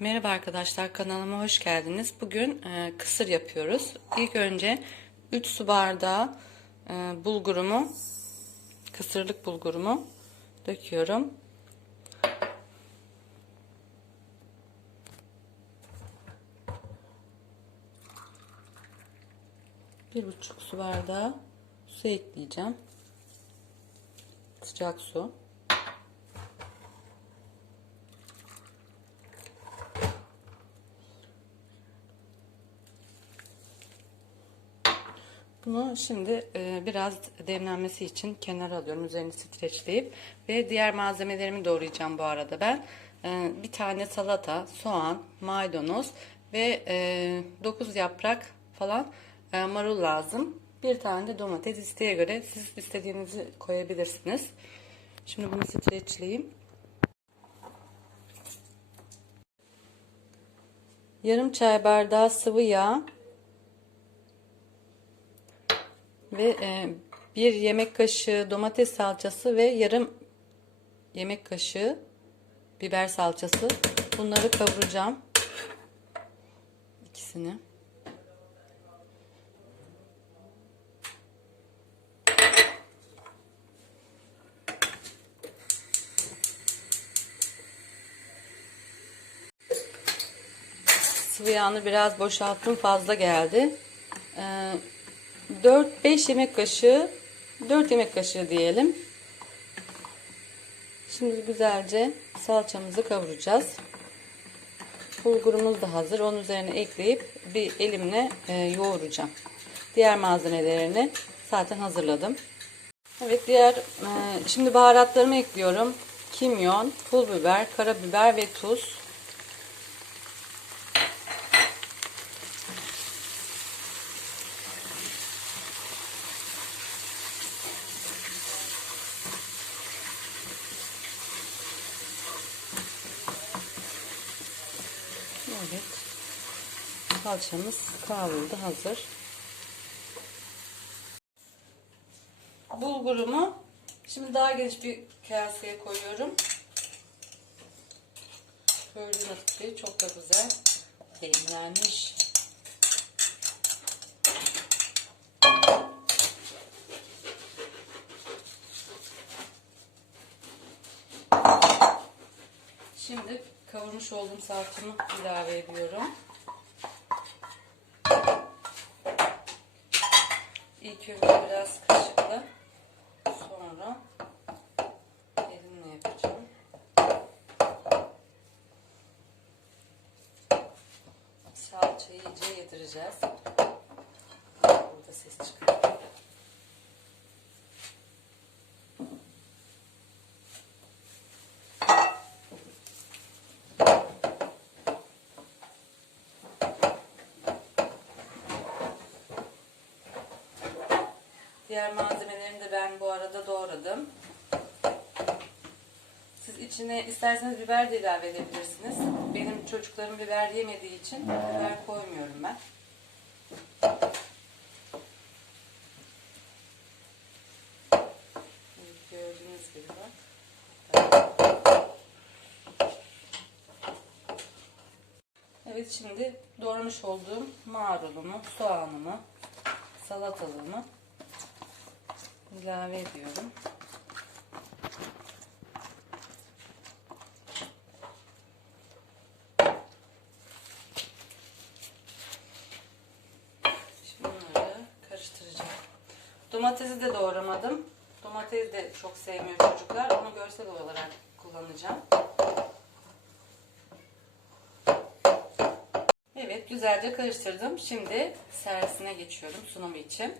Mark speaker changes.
Speaker 1: Merhaba arkadaşlar kanalıma hoş geldiniz. Bugün e, kısır yapıyoruz. İlk önce 3 su bardağı e, bulgurumu, kısırlık bulgurumu döküyorum. Bir buçuk su bardağı su ekleyeceğim. Sıcak su. Bunu şimdi e, biraz demlenmesi için kenara alıyorum. Üzerini streçleyip ve diğer malzemelerimi doğrayacağım bu arada ben. E, bir tane salata, soğan, maydanoz ve e, 9 yaprak falan e, marul lazım. Bir tane de domates isteğe göre siz istediğinizi koyabilirsiniz. Şimdi bunu streçleyeyim. Yarım çay bardağı sıvı yağ ve e, bir yemek kaşığı domates salçası ve yarım yemek kaşığı biber salçası. Bunları kavuracağım. İkisini. Sıvı yağını biraz boşalttım fazla geldi. Ee, 4-5 yemek kaşığı 4 yemek kaşığı diyelim. Şimdi güzelce salçamızı kavuracağız. Bulgurumuz da hazır. Onun üzerine ekleyip bir elimle e, yoğuracağım. Diğer malzemelerini zaten hazırladım. Evet diğer e, şimdi baharatlarımı ekliyorum. Kimyon, pul biber, karabiber ve tuz. Evet. Salçamız kavruldu hazır. Bulgurumu şimdi daha geniş bir kaseye koyuyorum. Gördüğünüz gibi çok da güzel demlenmiş. Şimdi kavurmuş olduğum salçamı ilave ediyorum. İlk önce biraz kaşıkla sonra elimle yapacağım. Salçayı iyice yedireceğiz. Burada ses çıkıyor. Diğer malzemelerini de ben bu arada doğradım. Siz içine isterseniz biber de ilave edebilirsiniz. Benim çocuklarım biber yemediği için biber koymuyorum ben. Gördüğünüz gibi bak. Evet şimdi doğramış olduğum marulumu, soğanımı, salatalığımı ilave ediyorum. Domatesi de doğramadım. Domatesi de çok sevmiyor çocuklar. Onu görsel olarak kullanacağım. Evet güzelce karıştırdım. Şimdi servisine geçiyorum sunumu için.